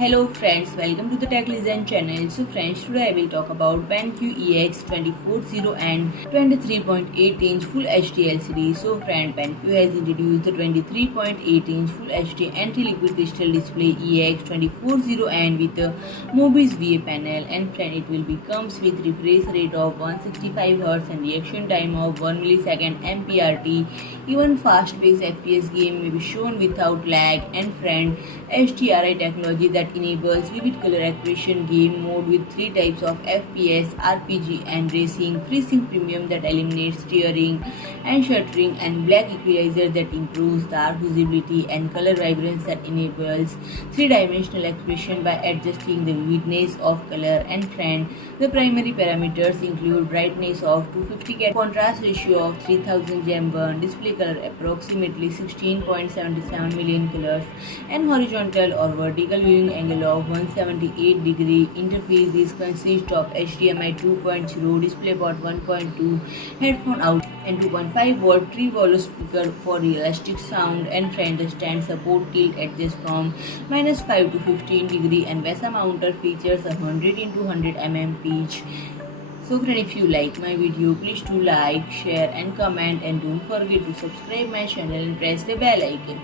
Hello friends, welcome to the Tech Listen channel. So friends, today I will talk about BenQ EX240N 23.8-inch Full HD LCD. So friend, BenQ has introduced the 23.8-inch Full HD anti-liquid crystal display EX240N with a MOBIUZ VA panel, and friend, it will be comes with refresh rate of 165Hz and reaction time of 1 millisecond MPRT. Even fast-paced FPS game may be shown without lag, and friend, HDRi technology that enables vivid color accuracy game mode with 3 types of FPS, RPG and racing, FreeSync Premium that eliminates tearing and shuttering, and black equalizer that improves dark visibility, and color vibrance that enables 3-dimensional expression by adjusting the vividness of color. And friend, the primary parameters include brightness of 250 contrast ratio of 3000 gem burn, display color approximately 16.77 million colors, and horizontal or vertical viewing angle of 178 degree. Interfaces consist of HDMI 2.0, DisplayPort 1.2, headphone out, and 2.5 volt treVolo speaker for realistic sound. And friend, the stand support tilt adjust from -5 to 15 degree, and VESA mounter features a 100 x 100 mm pitch. So friend, if you like my video, please do like, share and comment, and don't forget to subscribe my channel and press the bell icon.